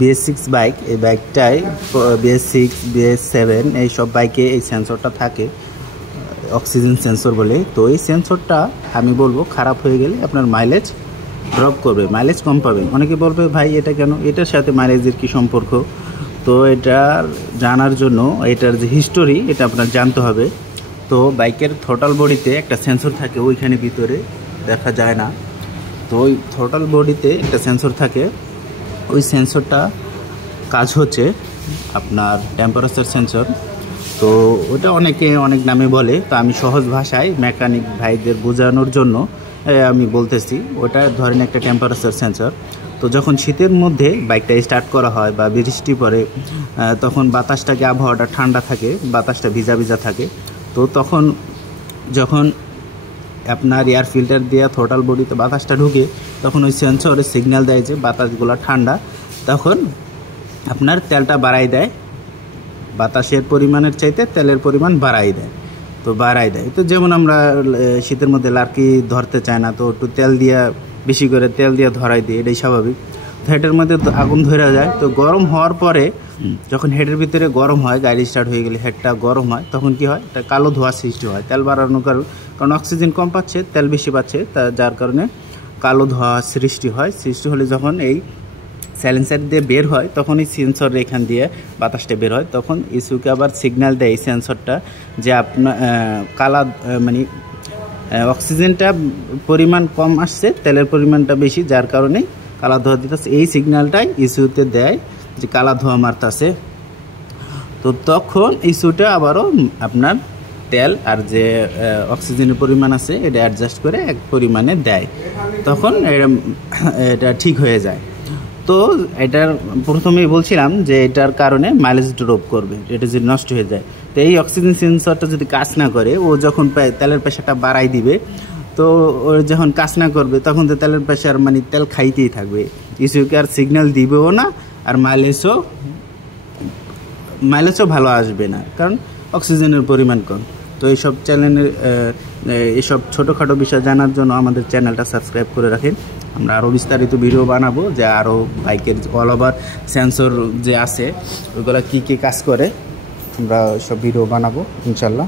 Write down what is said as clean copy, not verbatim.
BS6 bike, এই বাইকটায় BS6 BS7 এই সব বাইকে এই সেন্সরটা থাকে, অক্সিজেন সেন্সর বলে। তো এই সেন্সরটা আমি বলবো খারাপ হয়ে গেলে আপনার মাইলেজ ড্রপ করবে, মাইলেজ কম পাবে। অনেকে বলবে ভাই এটা কেন, এটার সাথে মাইলেজের কি সম্পর্ক? তো এটার জানার জন্য এটার যে হিস্টোরি এটা আপনার জানতে হবে। তো বাইকের থ্রোটল বডিতে একটা সেন্সর থাকে, ওইখানে ভিতরে দেখা যায় না। তো ওই থ্রোটল বডিতে একটা সেন্সর থাকে, ওই সেন্সরটা কাজ হচ্ছে আপনার টেম্পারেচার সেন্সর। তো ওটা অনেকে অনেক নামে বলে, তো আমি সহজ ভাষায় মেকানিক ভাইদের বোঝানোর জন্য আমি বলতেছি। ওটা ধরেন একটা টেম্পারেচার সেন্সর। তো যখন শীতের মধ্যে বাইকটা স্টার্ট করা হয় বা বৃষ্টি পড়ে, তখন বাতাসটাকে আবহাওয়াটা ঠান্ডা থাকে, বাতাসটা ভিজা ভিজা থাকে। তো তখন যখন আপনার এয়ার ফিল্টার দিয়ে থ্রোটল বডিতে বাতাসটা ঢুকে, তখন ওই সেন্সরে সিগন্যাল দেয় যে বাতাসগুলো ঠান্ডা, তখন আপনার তেলটা বাড়াই দেয়, বাতাসের পরিমাণের চাইতে তেলের পরিমাণ বাড়াই দেয়। তো বাড়াই দেয়, তো যেমন আমরা শীতের মধ্যে লার্কি ধরতে চাই না, তো একটু তেল দিয়ে বেশি করে তেল দিয়ে ধরাই দিই, এটাই স্বাভাবিক। তো হেডের মধ্যে আগুন ধরে যায়। তো গরম হওয়ার পরে যখন হেডের ভিতরে গরম হয়, গাড়ি স্টার্ট হয়ে গেলে হেডটা গরম হয়, তখন কি হয়, একটা কালো ধোঁয়া সৃষ্টি হয় তেল বাড়ানোর কারণ অক্সিজেন কম পাচ্ছে, তেল বেশি পাচ্ছে, যার কারণে কালো ধোঁয়া সৃষ্টি হয়। সৃষ্টি হলে যখন এই সাইলেন্সার দিয়ে বের হয়, তখন এই সেন্সর এখান দিয়ে বাতাসটা বের হয়, তখন ইস্যুকে আবার সিগন্যাল দেয় এই সেন্সরটা যে আপনার কালা মানে অক্সিজেনটা পরিমাণ কম আসছে, তেলের পরিমাণটা বেশি, যার কারণে কালা ধোঁয়া দিতেছে। এই সিগন্যালটাই ইস্যুতে দেয় যে কালা ধোঁয়া মারতেছে। তো তখন ইস্যুটা আবারও আপনার তেল আর যে অক্সিজেনের পরিমাণ আছে এটা অ্যাডজাস্ট করে এক পরিমাণে দেয়, তখন এটা ঠিক হয়ে যায়। তো এটার প্রথমেই বলছিলাম যে এটার কারণে মাইলেজ ড্রপ করবে, এটা যদি নষ্ট হয়ে যায়। তো এই অক্সিজেন সেন্সরটা যদি কাজ না করে, ও যখন তেলের প্রেশারটা বাড়াই দিবে, তো ও যখন কাজ না করবে তখন তো তেলের প্রেশার মানে তেল খাইতেই থাকবে, ইস্যুকে আর সিগন্যাল দিবেও না, আর মাইলেজও ভালো আসবে না, কারণ অক্সিজেনের পরিমাণ কম। তো এইসব এইসব ছোটোখাটো বিষয় জানার জন্য আমাদের চ্যানেলটা সাবস্ক্রাইব করে রাখেন। আমরা আরও বিস্তারিত ভিডিও বানাবো, যে আরও বাইকের অল ওভার সেন্সর যে আছে ওইগুলো কী কী কাজ করে, আমরা সব ভিডিও বানাবো ইনশাল্লাহ।